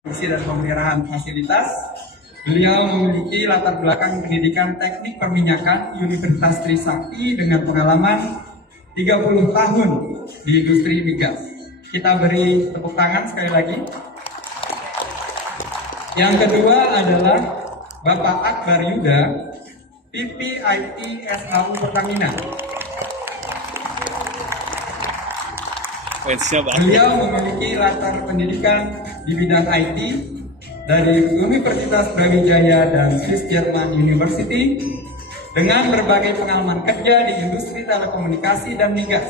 produksi dan pemeliharaan fasilitas. Beliau memiliki latar belakang pendidikan teknik perminyakan Universitas Trisakti dengan pengalaman 30 tahun di industri migas. Kita beri tepuk tangan sekali lagi. Yang kedua adalah Bapak Akbar Yuda, PPIT SHU Pertamina. Beliau memiliki latar pendidikan di bidang IT dari Universitas Brawijaya dan Swiss German University dengan berbagai pengalaman kerja di industri telekomunikasi dan migas.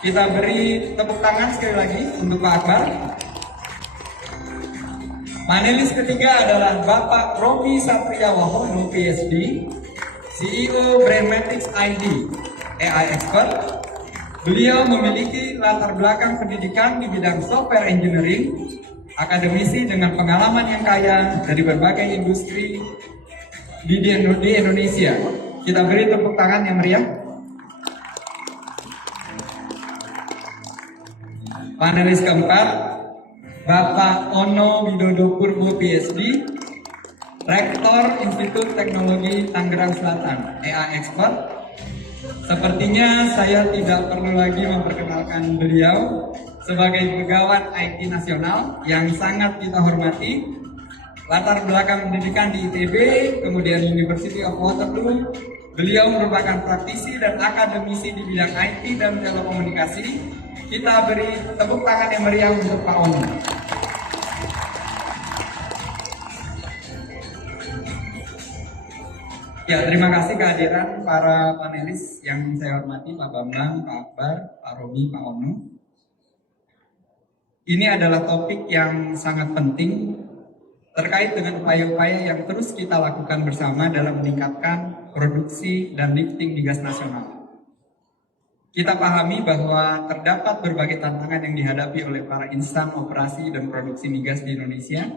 Kita beri tepuk tangan sekali lagi untuk Pak Akbar. Panelis ketiga adalah Bapak Romi Satriawahono, PhD, CEO Brainmatics ID, AI Expert. Beliau memiliki latar belakang pendidikan di bidang software engineering, akademisi dengan pengalaman yang kaya dari berbagai industri di Indonesia. Kita beri tepuk tangan yang meriah. Panelis keempat, Bapak Ono Widodo Purbo, PhD, Rektor Institut Teknologi Tangerang Selatan, AI Expert. Sepertinya saya tidak perlu lagi memperkenalkan beliau sebagai pegawan IT nasional yang sangat kita hormati. Latar belakang pendidikan di ITB, kemudian University of Waterloo. Beliau merupakan praktisi dan akademisi di bidang IT dan telekomunikasi. Kita beri tepuk tangan yang meriah untuk Pak Ono. Ya, terima kasih kehadiran para panelis yang saya hormati, Pak Bambang, Pak Akbar, Pak Romi, Pak Ono. Ini adalah topik yang sangat penting terkait dengan upaya-upaya yang terus kita lakukan bersama dalam meningkatkan produksi dan lifting migas nasional. Kita pahami bahwa terdapat berbagai tantangan yang dihadapi oleh para insan operasi dan produksi migas di Indonesia.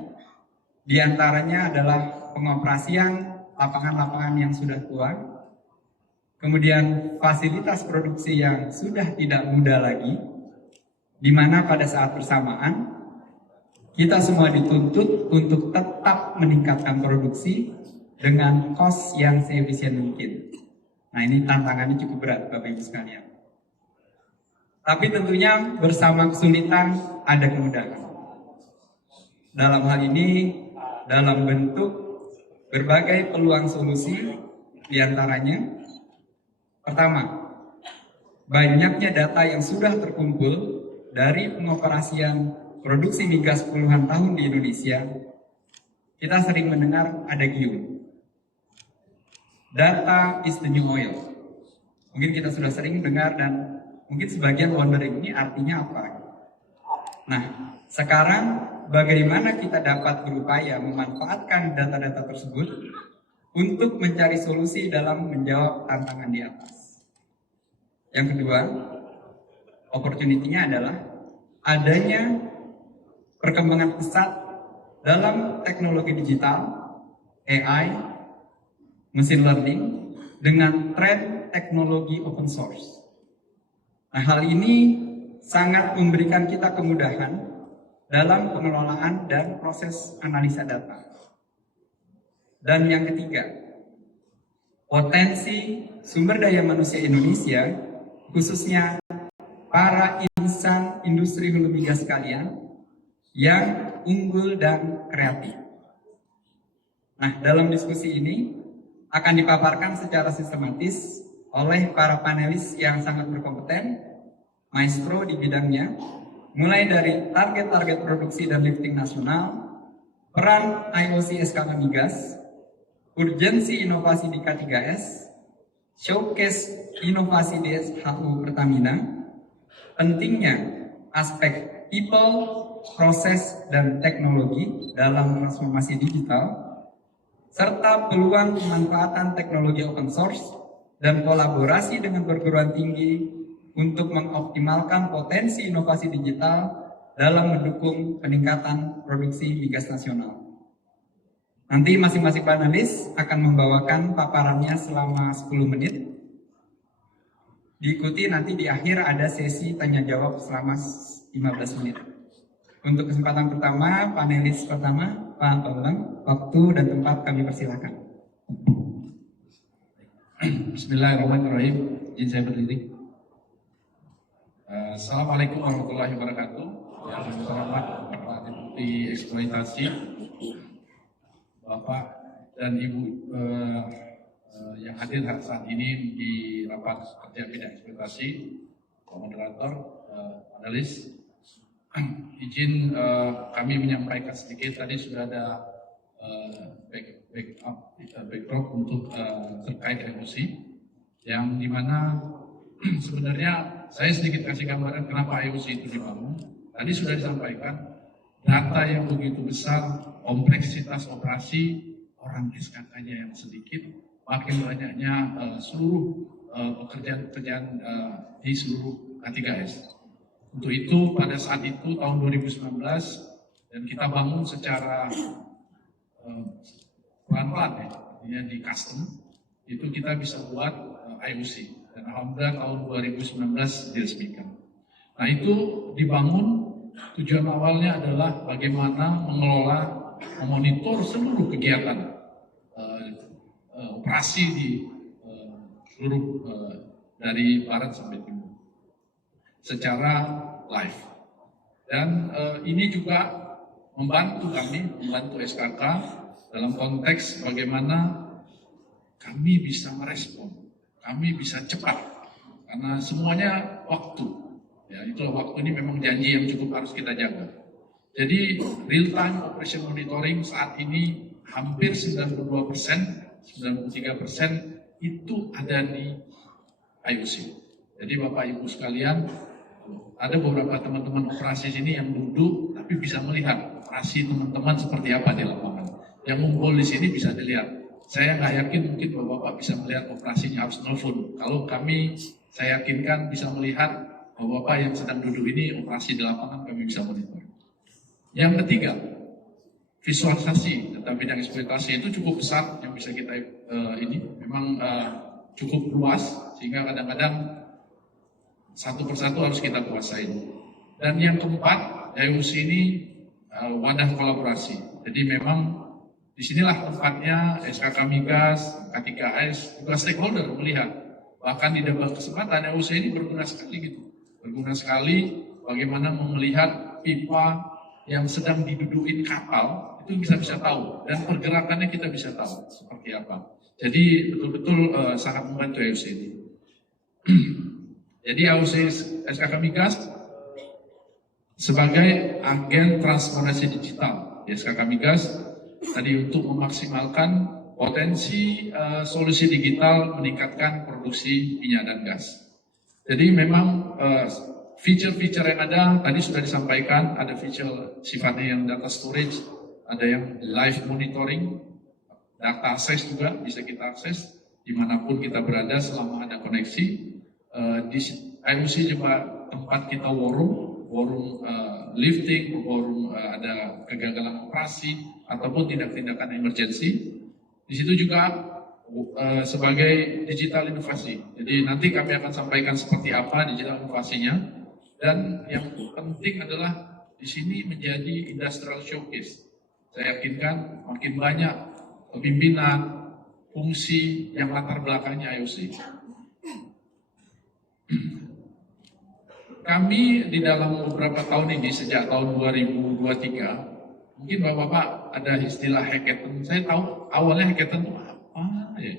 Di antaranya adalah pengoperasian lapangan-lapangan yang sudah tua, kemudian fasilitas produksi yang sudah tidak muda lagi, di mana pada saat bersamaan kita semua dituntut untuk tetap meningkatkan produksi dengan cost yang seefisien mungkin. Nah, ini tantangannya cukup berat, Bapak Ibu sekalian. Tapi tentunya bersama kesulitan ada kemudahan. Dalam hal ini, dalam bentuk berbagai peluang solusi, diantaranya pertama, banyaknya data yang sudah terkumpul dari pengoperasian produksi migas puluhan tahun di Indonesia. Kita sering mendengar ada gium, data is the new oil. Mungkin kita sudah sering dengar dan mungkin sebagian wondering ini artinya apa. Nah, sekarang bagaimana kita dapat berupaya memanfaatkan data-data tersebut untuk mencari solusi dalam menjawab tantangan di atas. Yang kedua, opportunity-nya adalah adanya perkembangan pesat dalam teknologi digital, AI, machine learning, dengan tren teknologi open source. Nah, hal ini sangat memberikan kita kemudahan dalam pengelolaan dan proses analisa data. Dan yang ketiga, potensi sumber daya manusia Indonesia, khususnya para insan industri hulu migas sekalian, yang unggul dan kreatif. Nah, dalam diskusi ini akan dipaparkan secara sistematis oleh para panelis yang sangat berkompeten, maestro di bidangnya, mulai dari target-target produksi dan lifting nasional, peran IOC SKK Migas, urgensi inovasi di K3S, showcase inovasi di SHU Pertamina, pentingnya aspek people, proses, dan teknologi dalam transformasi digital, serta peluang pemanfaatan teknologi open source dan kolaborasi dengan perguruan tinggi untuk mengoptimalkan potensi inovasi digital dalam mendukung peningkatan produksi migas nasional. Nanti masing-masing panelis akan membawakan paparannya selama 10 menit. Diikuti nanti di akhir ada sesi tanya jawab selama 15 menit. Untuk kesempatan pertama, panelis pertama, Pak Bambang, waktu dan tempat kami persilakan. Bismillahirrahmanirrahim. Izin saya berdiri. Assalamualaikum warahmatullahi wabarakatuh. Yang terhormat Bapak Deputi Eksploitasi, Bapak dan Ibu yang hadir saat ini di rapat kerja bidang eksploitasi, Pak Moderator, panelis. Izin kami menyampaikan sedikit, tadi sudah ada backdrop untuk terkait emosi, yang dimana sebenarnya saya sedikit kasih gambaran kenapa IOC itu dibangun. Tadi sudah disampaikan, data yang begitu besar, kompleksitas operasi, orang SKK-nya yang sedikit, makin banyaknya seluruh pekerjaan-pekerjaan di seluruh K3S. Untuk itu pada saat itu tahun 2019 dan kita bangun secara pelan-pelan ya di custom, itu kita bisa buat IOC. Dan alhamdulillah tahun 2019 diresmikan. Nah itu dibangun, tujuan awalnya adalah bagaimana mengelola, memonitor seluruh kegiatan operasi di seluruh dari barat sampai timur secara live. Dan ini juga membantu kami, membantu SKK dalam konteks bagaimana kami bisa merespon, kami bisa cepat, karena semuanya waktu. Ya, itulah waktu ini memang janji yang cukup harus kita jaga. Jadi real time operation monitoring saat ini hampir 92%, 93% itu ada di IOC. Jadi Bapak Ibu sekalian, ada beberapa teman-teman operasi sini yang duduk tapi bisa melihat operasi teman-teman seperti apa di lapangan. Yang ngumpul di sini bisa dilihat. Saya nggak yakin mungkin Bapak bisa melihat operasinya harus nelfon. Kalau kami, saya yakinkan bisa melihat Bapak yang sedang duduk ini operasi di lapangan kami bisa monitor. Yang ketiga, visualisasi data bidang eksploitasi itu cukup besar yang bisa kita ini memang cukup luas sehingga kadang-kadang satu persatu harus kita kuasai. Dan yang keempat, IOC ini wadah kolaborasi. Jadi memang disinilah tempatnya SKK Migas, K3S, juga stakeholder melihat. Bahkan di beberapa kesempatan IOC ini berguna sekali gitu. Berguna sekali bagaimana melihat pipa yang sedang didudukin kapal, itu bisa tahu. Dan pergerakannya kita bisa tahu seperti apa. Jadi betul-betul sangat membantu IOC ini. Jadi IOC SKK Migas sebagai agen transformasi digital. SKK Migas tadi untuk memaksimalkan potensi solusi digital meningkatkan produksi minyak dan gas. Jadi memang feature-feature yang ada tadi sudah disampaikan, ada feature sifatnya yang data storage, ada yang live monitoring, data access juga bisa kita akses dimanapun kita berada selama ada koneksi. Di IOC juga tempat kita war room lifting, war room ada kegagalan operasi ataupun tindak-tindakan emergensi. Di situ juga sebagai digital inovasi. Jadi nanti kami akan sampaikan seperti apa digital inovasinya. Dan yang penting adalah di sini menjadi industrial showcase. Saya yakinkan makin banyak kepimpinan, fungsi yang latar belakangnya IOC. Kami di dalam beberapa tahun ini, sejak tahun 2023, mungkin Bapak-Bapak ada istilah hackathon. Saya tahu awalnya hackathon itu apa ya.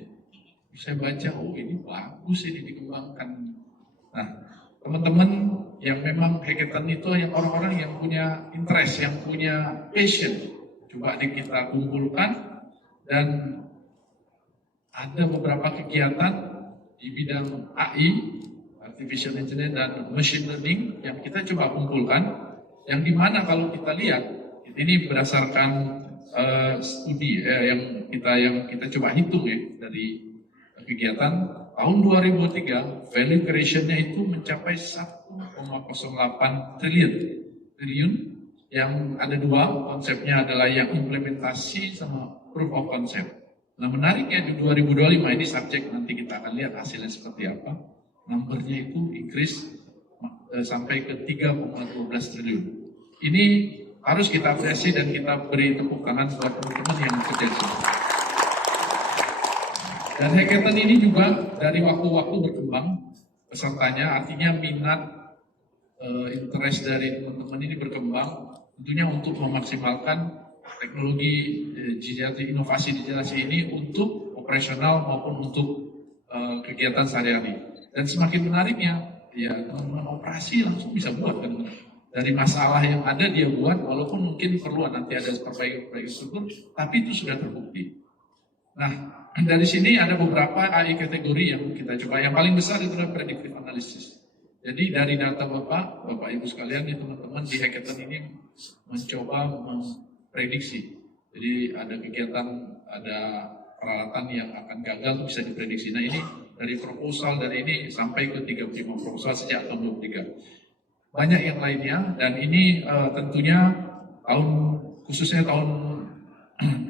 Saya baca, oh ini bagus ini dikembangkan. Nah, teman-teman yang memang hackathon itu yang orang-orang yang punya interest, yang punya passion, coba kita kumpulkan dan ada beberapa kegiatan di bidang AI, Artificial Intelligence dan Machine Learning yang kita coba kumpulkan, yang dimana kalau kita lihat ini berdasarkan studi yang kita coba hitung ya dari kegiatan tahun 2003 value creation-nya itu mencapai 1,08 triliun yang ada dua konsepnya adalah yang implementasi sama proof of concept. Nah menariknya di 2025 ini subjek nanti kita akan lihat hasilnya seperti apa. Numbernya itu increase sampai ke 3,12 triliun. ini harus kita apresiasi dan kita beri tepuk tangan buat teman-teman yang bekerja di sini. Dan hackathon ini juga dari waktu-waktu berkembang pesertanya, artinya minat interest dari teman-teman ini berkembang, tentunya untuk memaksimalkan teknologi inovasi digitalisasi ini untuk operasional maupun untuk kegiatan sehari-hari. Dan semakin menariknya, ya teman-teman operasi langsung bisa buat kan. Dari masalah yang ada dia buat, walaupun mungkin perlu nanti ada perbaikan struktur, tapi itu sudah terbukti. Nah, dari sini ada beberapa AI kategori yang kita coba. Yang paling besar itu adalah predictive analysis. Jadi dari data Bapak Ibu sekalian, teman-teman di hackathon ini mencoba memprediksi. Jadi ada kegiatan, ada peralatan yang akan gagal bisa diprediksi. Nah ini dari proposal dari ini sampai ke 35 proposal sejak tahun 2023. Banyak yang lainnya dan ini tentunya khususnya tahun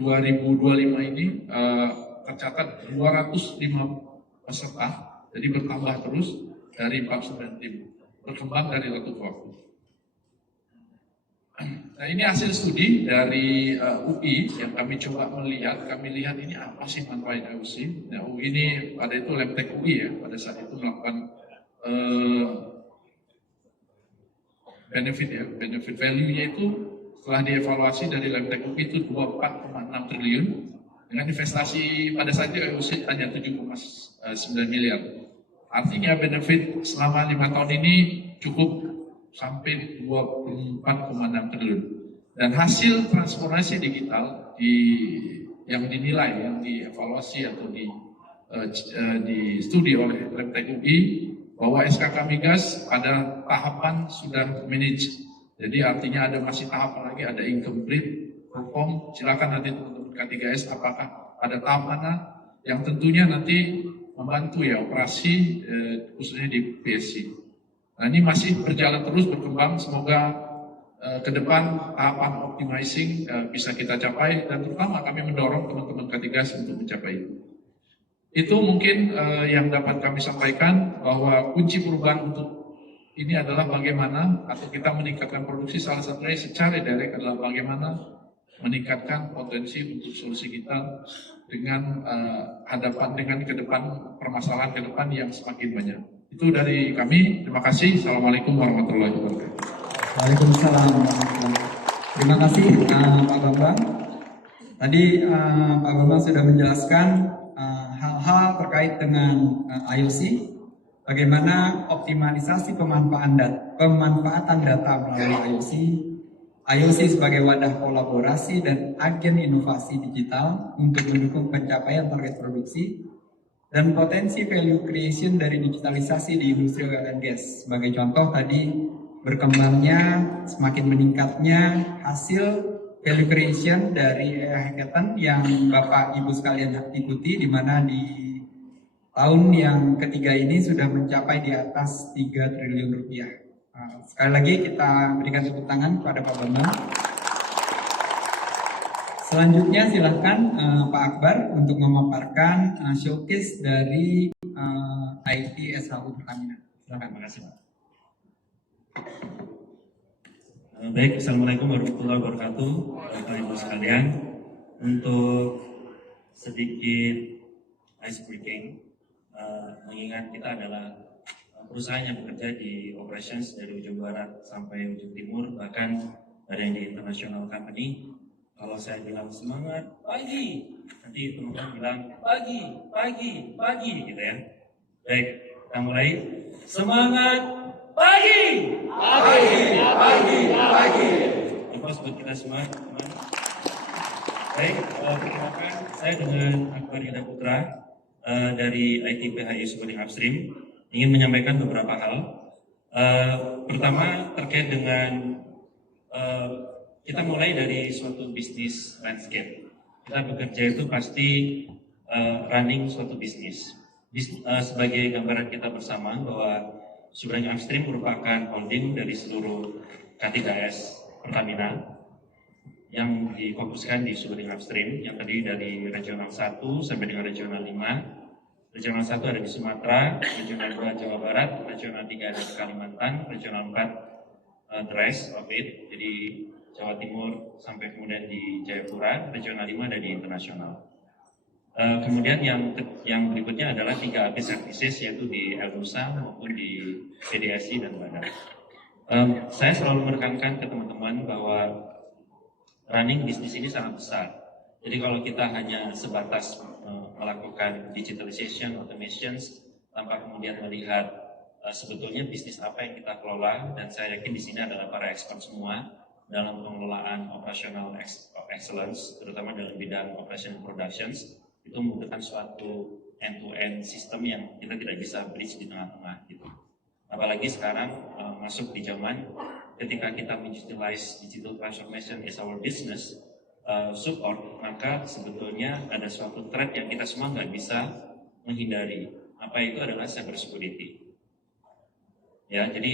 2025 ini tercatat 205 peserta, jadi bertambah terus dari 49 tim, berkembang dari waktu ke waktu. Nah ini hasil studi dari UI yang kami coba melihat, kami lihat ini apa sih manfaat IoC. Nah UI ini pada itu Labtech UI ya, pada saat itu melakukan benefit value-nya itu setelah dievaluasi dari Labtech UI itu 24,6 triliun dengan investasi pada saat itu IoC hanya 7,9 miliar. Artinya benefit selama 5 tahun ini cukup sampai 24,6 triliun. Dan hasil transformasi digital yang dinilai, yang dievaluasi atau di studi oleh Labtech UI bahwa SKK Migas pada tahapan sudah manage. Jadi artinya ada masih tahapan lagi, ada incomplete, perform. Silakan nanti teman-teman K3S apakah ada tahap mana yang tentunya nanti membantu ya operasi khususnya di PSC. Nah ini masih berjalan terus berkembang, semoga ke depan tahapan optimizing bisa kita capai dan terutama kami mendorong teman-teman K3S untuk mencapai itu. Itu mungkin yang dapat kami sampaikan bahwa kunci perubahan untuk ini adalah bagaimana atau kita meningkatkan produksi salah satunya secara direct adalah bagaimana meningkatkan potensi untuk solusi kita dengan hadapan ke depan permasalahan ke depan yang semakin banyak. Itu dari kami. Terima kasih. Assalamualaikum warahmatullahi wabarakatuh. Waalaikumsalam warahmatullahi wabarakatuh. Terima kasih Pak Bambang. Tadi Pak Bambang sudah menjelaskan hal-hal terkait dengan IoC, bagaimana optimalisasi pemanfaatan data melalui IoC sebagai wadah kolaborasi dan agen inovasi digital untuk mendukung pencapaian target produksi, dan potensi value creation dari digitalisasi di industri oil and gas. Sebagai contoh tadi berkembangnya, semakin meningkatnya hasil value creation dari hackathon yang Bapak Ibu sekalian ikuti, di mana di tahun yang ketiga ini sudah mencapai di atas 3 triliun rupiah. Sekali lagi kita berikan tepuk tangan kepada Pak Bambang. Selanjutnya silahkan Pak Akbar untuk memaparkan showcase dari IT SHU Pertamina. Silakan. Terima kasih Pak. Baik, Assalamualaikum warahmatullahi wabarakatuh, Bapak Ibu sekalian. Untuk sedikit ice breaking, mengingat kita adalah perusahaan yang bekerja di operations dari ujung barat sampai ujung timur, bahkan ada yang di international company. Kalau saya bilang semangat pagi, nanti teman-teman bilang pagi gitu ya. Baik, kita mulai. Semangat pagi. Coba sebut kita semua, teman. Baik, perkenalkan saya dengan Akbar Ida Putra dari IT PHI Subading Upstream ingin menyampaikan beberapa hal. Pertama terkait dengan kita mulai dari suatu bisnis landscape. Kita bekerja itu pasti running suatu bisnis. Sebagai gambaran kita bersama bahwa Subading Upstream merupakan holding dari seluruh K3S Pertamina yang difokuskan di Subading Upstream yang terdiri dari regional 1 sampai dengan regional 5. Regional 1 ada di Sumatera, regional 2 Jawa Barat, regional 3 ada di Kalimantan, regional 4 the rest of it, jadi Jawa Timur sampai kemudian di Jayapura, regional 5 ada di internasional. Kemudian yang berikutnya adalah 3 AP services, yaitu di Elnusa maupun di PDSI dan Badan. Saya selalu menekankan ke teman-teman bahwa running bisnis ini sangat besar. Jadi kalau kita hanya sebatas melakukan digitalization, automations, tanpa kemudian melihat sebetulnya bisnis apa yang kita kelola, dan saya yakin di sini adalah para expert semua dalam pengelolaan operational excellence, terutama dalam bidang operation productions, itu membutuhkan suatu end-to-end sistem yang kita tidak bisa bridge di tengah-tengah gitu. Apalagi sekarang masuk di zaman ketika kita digitalize digital transformation as our business support, maka sebetulnya ada suatu threat yang kita semua nggak bisa menghindari. Apa itu adalah cyber security. Ya, jadi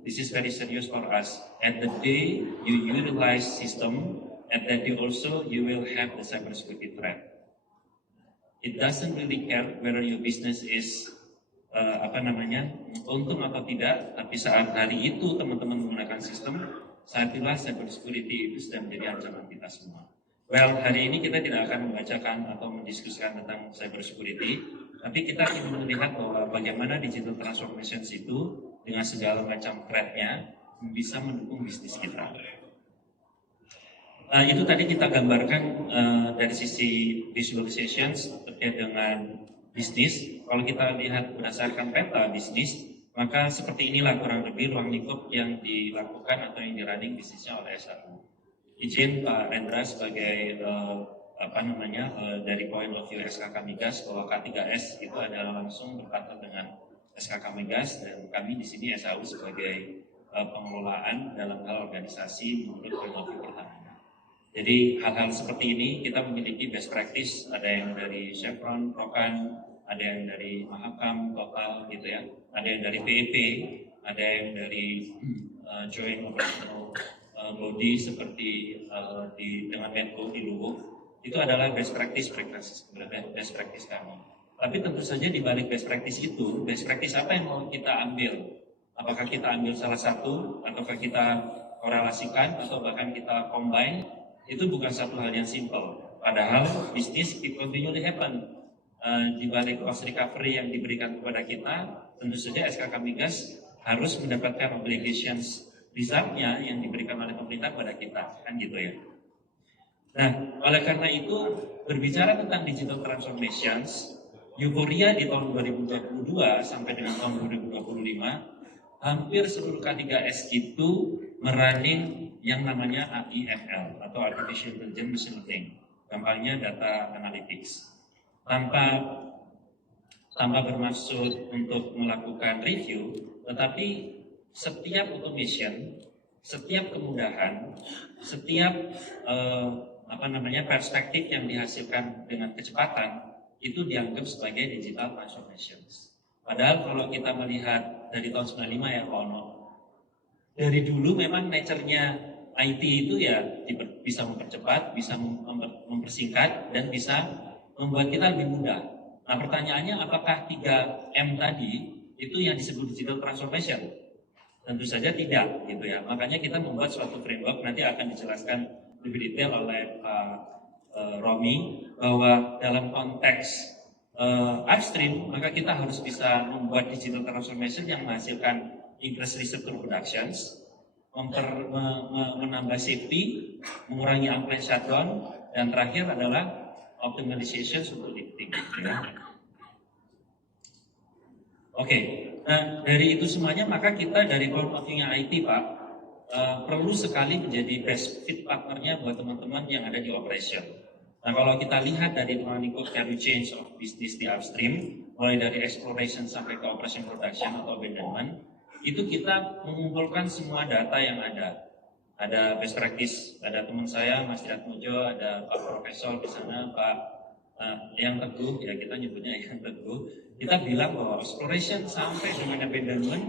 this is very serious for us. At the day you utilize system, at that day also you will have the cyber security threat. It doesn't really care whether your business is untung atau tidak, tapi saat hari itu teman-teman menggunakan sistem, saat itulah cyber security itu sudah menjadi ancaman kita semua. Well, hari ini kita tidak akan membacakan atau mendiskusikan tentang cyber security, tapi kita ingin melihat bahwa bagaimana digital transformation itu dengan segala macam threat-nya bisa mendukung bisnis kita. Itu tadi kita gambarkan dari sisi visualizations terkait dengan bisnis. Kalau kita lihat berdasarkan peta bisnis, maka seperti inilah kurang lebih ruang lingkup yang dilakukan atau yang di-running bisnisnya oleh SAU. Izin Pak Rendra sebagai dari point of view SKK Migas bahwa K3S itu adalah langsung berpartner dengan SKK Migas, dan kami di sini SAU sebagai pengelolaan dalam hal organisasi menurut point of view Pertamina. Jadi hal-hal seperti ini kita memiliki best practice, ada yang dari Chevron, Rokan, ada yang dari Mahakam, Total gitu ya, ada yang dari PEP, ada yang dari Joint Operational Body seperti dengan Menko di Luwuk. Itu adalah best practice kami. Tapi tentu saja di balik best practice itu, best practice apa yang mau kita ambil? Apakah kita ambil salah satu, ataukah kita korelasikan, atau bahkan kita combine? Itu bukan satu hal yang simple. Padahal bisnis it continually happen. Di balik cost recovery yang diberikan kepada kita, tentu saja SKK Migas harus mendapatkan obligations result-nya yang diberikan oleh pemerintah kepada kita, kan gitu ya. Nah, oleh karena itu berbicara tentang digital transformations, euforia di tahun 2022 sampai dengan tahun 2025, hampir seluruh K3S itu merunning yang namanya AIML atau Artificial Intelligence Machine Learning, gampangnya data analytics. Tanpa bermaksud untuk melakukan review, tetapi setiap automation, setiap kemudahan, setiap perspektif yang dihasilkan dengan kecepatan itu dianggap sebagai digital transformations. Padahal kalau kita melihat dari tahun 95 ya dari dulu memang nature-nya IT itu ya bisa mempercepat, bisa mempersingkat, dan bisa membuat kita lebih mudah. Nah pertanyaannya, apakah 3M tadi itu yang disebut digital transformation? Tentu saja tidak, gitu ya. Makanya kita membuat suatu framework, nanti akan dijelaskan lebih detail oleh Romi, bahwa dalam konteks upstream, maka kita harus bisa membuat digital transformation yang menghasilkan increase receptor productions, menambah safety, mengurangi unplanned shutdown, dan terakhir adalah optimization untuk lifting. Ya. Oke, nah dari itu semuanya maka kita dari point of view-nya IT Pak, perlu sekali menjadi best fit partnernya buat teman-teman yang ada di operation. Nah kalau kita lihat dari lingkup value change of business di upstream, mulai dari exploration sampai ke operation production atau abandonment, itu kita mengumpulkan semua data yang ada. Ada best practice, ada teman saya Mas Diatmojo, ada Pak Profesor di sana, Pak yang Teguh, ya kita nyebutnya yang Teguh. Kita bilang bahwa exploration sampai dengan abandonment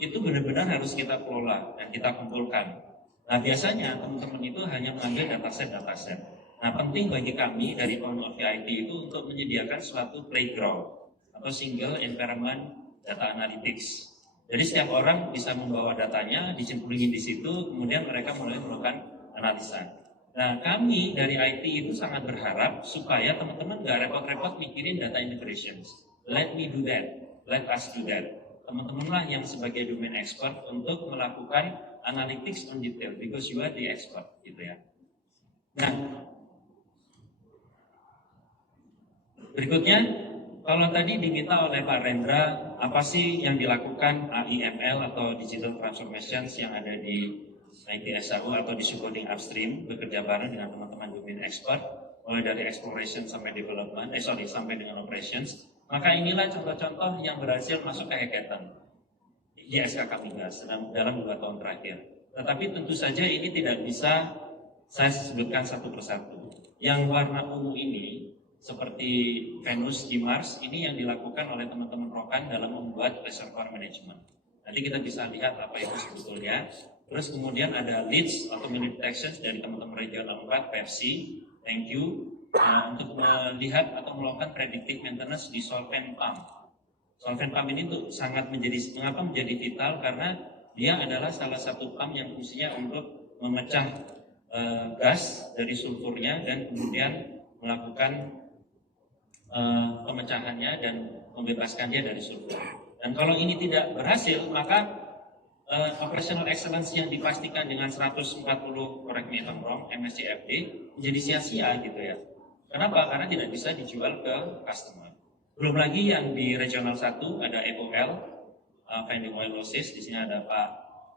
itu benar-benar harus kita kelola dan kita kumpulkan. Nah biasanya teman-teman itu hanya mengambil dataset. Nah penting bagi kami dari point of view IT itu untuk menyediakan suatu playground atau single environment data analytics. Jadi setiap orang bisa membawa datanya, dicemplungin di situ, kemudian mereka mulai melakukan analisa. Nah, kami dari IT itu sangat berharap supaya teman-teman nggak repot-repot mikirin data integrations. Let me do that, let us do that. Teman-temanlah yang sebagai domain expert untuk melakukan analytics on detail, because you are the expert, gitu ya. Nah, berikutnya, kalau tadi diminta oleh Pak Rendra, apa sih yang dilakukan AIML atau Digital Transformations yang ada di IT SAU atau di supporting upstream, bekerja bareng dengan teman-teman domain expert, mulai dari exploration sampai development, sampai dengan operations. Maka inilah contoh-contoh yang berhasil masuk ke hackathon ISKK Migas dalam 2 tahun terakhir. Tetapi tentu saja ini tidak bisa saya sebutkan satu persatu. Yang warna ungu ini, seperti Venus di Mars, ini yang dilakukan oleh teman-teman Rokan dalam membuat reservoir management. Nanti kita bisa lihat apa itu sebetulnya. Terus kemudian ada leads atau minute detections dari teman-teman regional 4, Persi, thank you, untuk melihat atau melakukan predictive maintenance di solvent pump. Solvent pump ini tuh sangat mengapa menjadi vital, karena dia adalah salah satu pump yang fungsinya untuk memecah gas dari sulfurnya dan kemudian melakukan pemecahannya dan membebaskan dia dari sulfur. Dan kalau ini tidak berhasil, maka operational excellence yang dipastikan dengan 140, correct me if I'm wrong, MSCFD menjadi sia-sia gitu ya. Kenapa? Karena tidak bisa dijual ke customer. Belum lagi yang di regional 1 ada EOL, Finding Oil Losses. Di sini ada Pak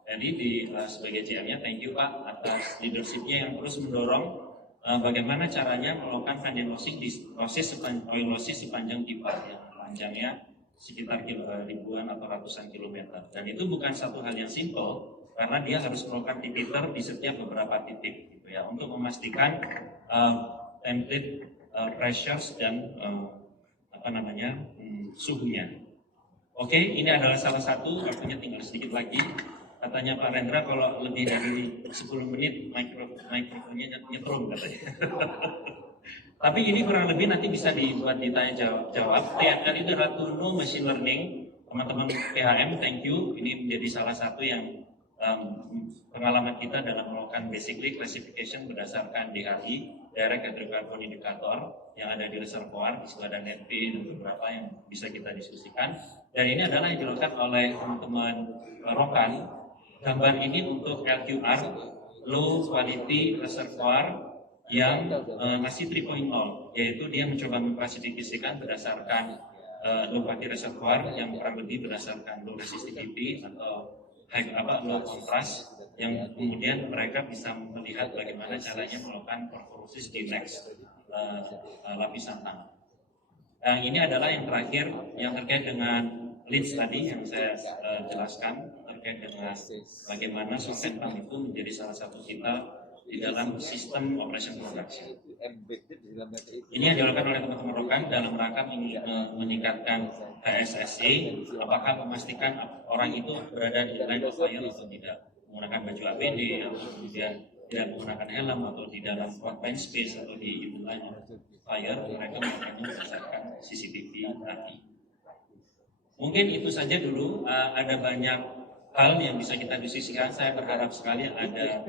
Edi sebagai GM-nya. Thank you Pak atas leadership-nya yang terus mendorong bagaimana caranya melakukan finding losses di proses oil losses sepanjang pipa yang panjangnya sekitar ribuan atau ratusan kilometer. Dan itu bukan satu hal yang simple, karena dia harus melakukan repeater di setiap beberapa titik gitu ya, untuk memastikan template pressures dan suhunya. Oke, ini adalah salah satu, waktunya tinggal sedikit lagi. Katanya Pak Rendra kalau lebih dari 10 menit mikrofonnya nyetrum katanya. Tapi ini kurang lebih nanti bisa dibuat ditanya jawab. TML itu adalah Tool Know Machine Learning. Teman-teman PHM, thank you. Ini menjadi salah satu yang pengalaman kita dalam melakukan basically classification berdasarkan DHI, Direct Hydrocarbon Indicator, yang ada di reservoir. Di situ ada NetP dan beberapa yang bisa kita diskusikan. Dan ini adalah yang dilakukan oleh teman-teman Rokan. Gambar ini untuk LQR, Low Quality Reservoir, yang masih 3.0, yaitu dia mencoba mengklasifikasikan berdasarkan low quality reservoir yang kurang lebih berdasarkan low resistivity atau low contrast, yang kemudian mereka bisa melihat bagaimana caranya melakukan perforasis di next lapisan tanah. Nah, ini adalah yang terakhir yang terkait dengan leads tadi yang saya jelaskan, terkait dengan bagaimana solvent pump itu menjadi salah satu kita di dalam sistem operation production. Ini yang dilakukan oleh teman-teman Rokan dalam rangka meningkatkan HSSE, apakah memastikan orang itu berada di line of fire atau tidak, menggunakan baju APD atau kemudian tidak menggunakan helm atau di dalam confined space atau di line of fire. Mereka melakukannya berdasarkan CCTV tadi. Mungkin itu saja dulu. Ada banyak hal yang bisa kita diskusikan. Saya berharap sekali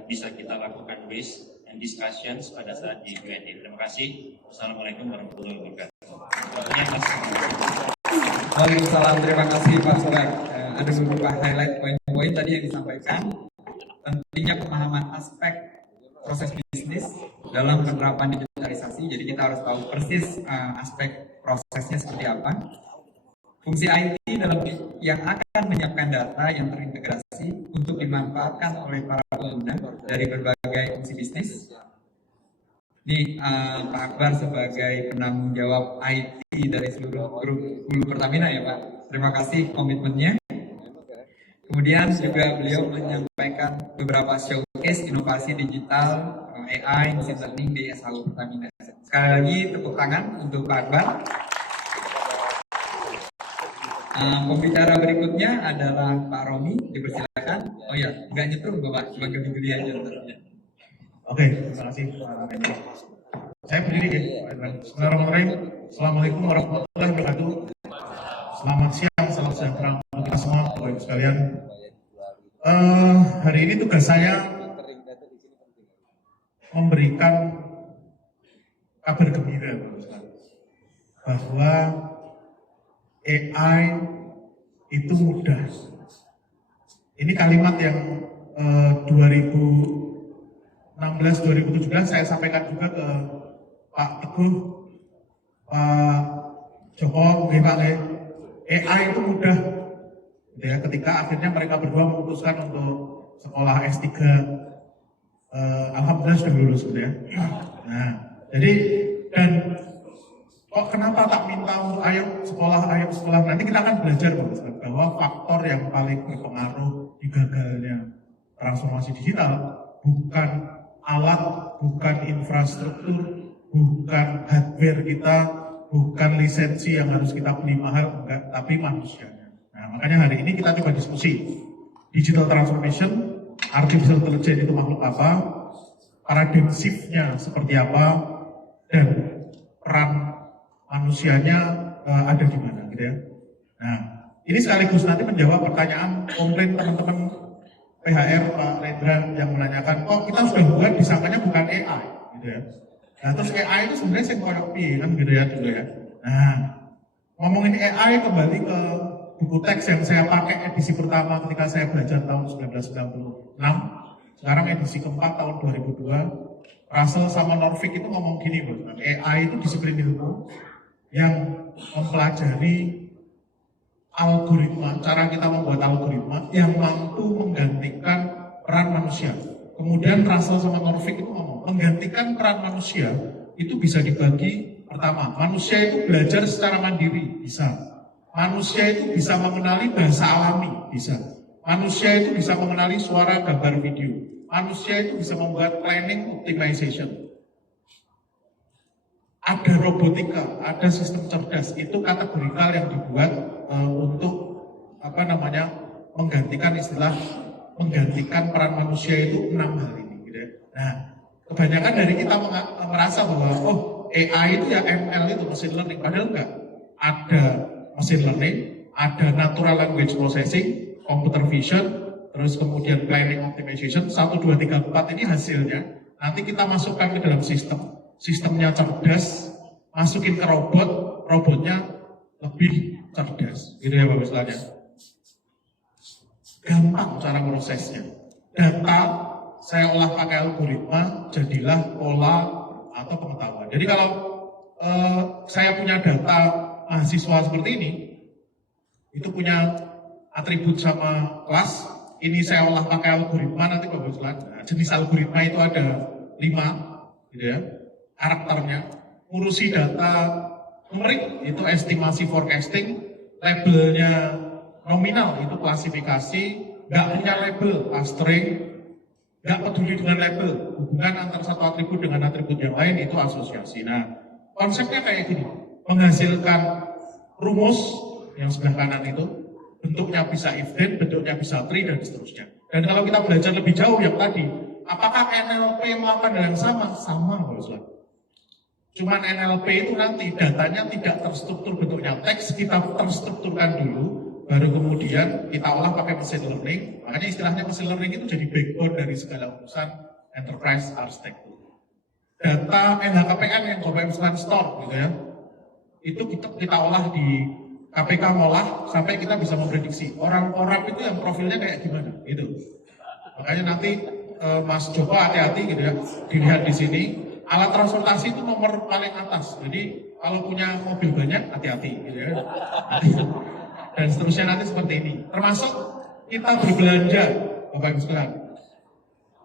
bisa kita lakukan raise and discussions pada saat di Q&A. Terima kasih. Wassalamualaikum warahmatullahi wabarakatuh. Waalaikumsalam. Terima kasih Pak Subag. Ada beberapa highlight poin-poin tadi yang disampaikan. Pentingnya pemahaman aspek proses bisnis dalam penerapan digitalisasi. Jadi kita harus tahu persis aspek prosesnya seperti apa. Fungsi IT dalam yang akan menyiapkan data yang terintegrasi untuk dimanfaatkan oleh para pengguna dari berbagai fungsi bisnis. Ini Pak Akbar sebagai penanggung jawab IT dari seluruh grup Hulu Pertamina ya Pak. Terima kasih komitmennya. Kemudian juga beliau menyampaikan beberapa showcase inovasi digital, AI, machine learning di SAU Pertamina. Sekali lagi tepuk tangan untuk Pak Akbar. Pembicara berikutnya adalah Pak Romi, dipersilakan. Oh ya, nggak nyetrum Bapak, cuma geli-geli aja. Oke, terima kasih Pak Rendra. Saya berdiri ya. Bismillahirrahmanirrahim. Assalamualaikum warahmatullahi wabarakatuh. Selamat siang, salam sejahtera untuk kita semua, Bapak Ibu sekalian. hari ini tugas saya memberikan kabar gembira bahwa AI itu mudah. Ini kalimat yang 2016-2017 saya sampaikan juga ke Pak Teguh, Pak Joko, Pak AI itu mudah. Gitu ya, ketika akhirnya mereka berdua memutuskan untuk sekolah S3, alhamdulillah sudah lulus gitu ya. Nah, jadi dan kok kenapa tak minta untuk ayo sekolah, nanti kita akan belajar bahwa faktor yang paling berpengaruh di gagalnya transformasi digital bukan alat, bukan infrastruktur, bukan hardware kita, bukan lisensi yang harus kita beli mahal, enggak, tapi manusianya. Nah, makanya hari ini kita coba diskusi digital transformation, artificial intelligence itu makhluk apa, paradigm shift-nya seperti apa, dan peran manusianya ada di mana gitu ya. Nah, ini sekaligus nanti menjawab pertanyaan komplain teman-teman PHR Pak Rendra yang menanyakan, kok kita sudah buat disangkanya bukan AI gitu ya. Nah, terus AI itu sebenarnya saya koyok kan gitu ya dulu ya. Nah, ngomongin AI kembali ke buku teks yang saya pakai edisi pertama ketika saya belajar tahun 1996, sekarang edisi keempat tahun 2002. Russell sama Norvig itu ngomong gini, AI itu disiplin ilmu yang mempelajari algoritma, cara kita membuat algoritma yang mampu menggantikan peran manusia. Kemudian Russell sama Norvig itu ngomong, menggantikan peran manusia itu bisa dibagi. Pertama, manusia itu belajar secara mandiri, bisa. Manusia itu bisa mengenali bahasa alami, bisa. Manusia itu bisa mengenali suara, gambar, video. Manusia itu bisa membuat planning optimization. Ada robotika, ada sistem cerdas, itu kategorikal yang dibuat untuk menggantikan menggantikan peran manusia itu 6 hal ini. Gitu ya. Nah, kebanyakan dari kita merasa bahwa AI itu ya ML itu machine learning, padahal enggak. Ada machine learning, ada natural language processing, computer vision, terus kemudian planning optimization, 1, 2, 3, 4 ini hasilnya. Nanti kita masukkan ke dalam sistem. Sistemnya cerdas, masukin ke robot, robotnya lebih cerdas. Gitu ya Bapak istilahnya. Gampang cara prosesnya. Data, saya olah pakai algoritma, jadilah pola atau pengetahuan. Jadi kalau saya punya data mahasiswa seperti ini, itu punya atribut sama kelas, ini saya olah pakai algoritma, nanti Bapak istilahnya. Jenis algoritma itu ada 5, gitu ya. Karakternya, ngurusi data numerik itu estimasi forecasting, labelnya nominal itu klasifikasi, nggak punya label clustering, nggak peduli dengan label, hubungan antara satu atribut dengan atribut yang lain itu asosiasi. Nah, konsepnya kayak gini, menghasilkan rumus yang sebelah kanan itu bentuknya bisa if then, bentuknya bisa tree dan seterusnya. Dan kalau kita belajar lebih jauh yang tadi, apakah NLP melakukan hal yang sama? Sama, Bapak. Cuman NLP itu nanti datanya tidak terstruktur bentuknya teks, kita terstrukturkan dulu, baru kemudian kita olah pakai machine learning. Makanya istilahnya machine learning itu jadi backbone dari segala urusan enterprise architecture. Data LHKPN yang Bapak Ibu store gitu ya, itu kita olah di KPK ngolah sampai kita bisa memprediksi orang-orang itu yang profilnya kayak gimana gitu. Makanya nanti Mas Joko hati-hati gitu ya, dilihat di sini. Alat transportasi itu nomor paling atas, jadi kalau punya mobil banyak hati-hati gitu ya. Dan seterusnya nanti seperti ini. Termasuk kita berbelanja, Bapak Ibu sekalian.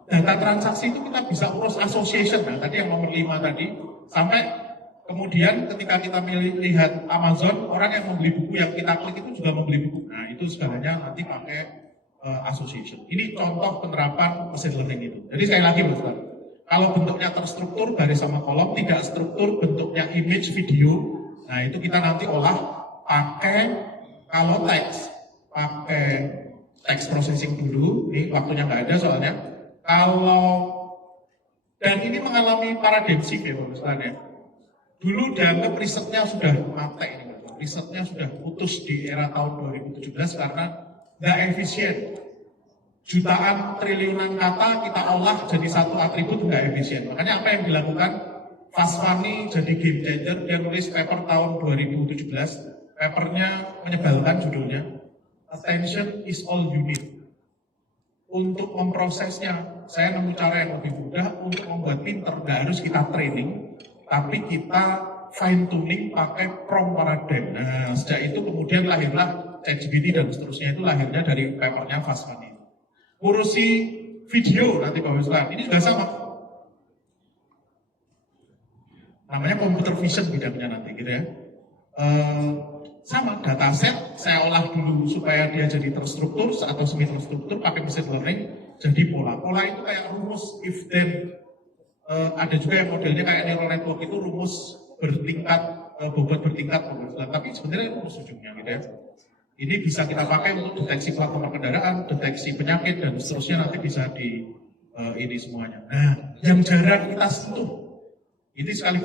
Data transaksi itu kita bisa urus association, nah tadi yang nomor 5 tadi, sampai kemudian ketika kita melihat Amazon, orang yang membeli buku yang kita klik itu juga membeli buku. Nah itu segalanya nanti pakai association. Ini contoh penerapan machine learning itu. Jadi sekali lagi Bapak sekalian. Kalau bentuknya terstruktur, baris sama kolom, tidak struktur, bentuknya image, video, nah itu kita nanti olah pakai, kalau teks, pakai text processing dulu, ini waktunya nggak ada soalnya. Kalau, dan ini mengalami paradigm shift ya Bapak ya. Dulu dianggap risetnya sudah mati, risetnya sudah putus di era tahun 2017 karena nggak efisien. jutaan triliunan kata kita olah jadi satu atribut nggak efisien. Makanya apa yang dilakukan Fast Money jadi game changer. Dia nulis paper tahun 2017. Papernya menyebalkan judulnya. Attention is all you need. Untuk memprosesnya, saya nemu cara yang lebih mudah untuk membuat pinter. Nggak harus kita training, tapi kita fine tuning pakai prompt paradigm. Nah, sejak itu kemudian lahirlah ChatGPT dan seterusnya, itu lahirnya dari papernya Fast Money. Ngurusi video nanti Bapak Ibu, ini juga sama. Namanya computer vision bidangnya nanti gitu ya. Sama dataset saya olah dulu supaya dia jadi terstruktur atau semi terstruktur pakai machine learning jadi pola. Pola itu kayak rumus if then. Ada juga yang modelnya kayak neural network, itu rumus bertingkat, bobot bertingkat, tapi sebenarnya rumus ujungnya gitu ya. Ini bisa kita pakai untuk deteksi plat nomor kendaraan, deteksi penyakit dan seterusnya, nanti bisa di ini semuanya. Nah, yang jarang kita sentuh ini sekaligus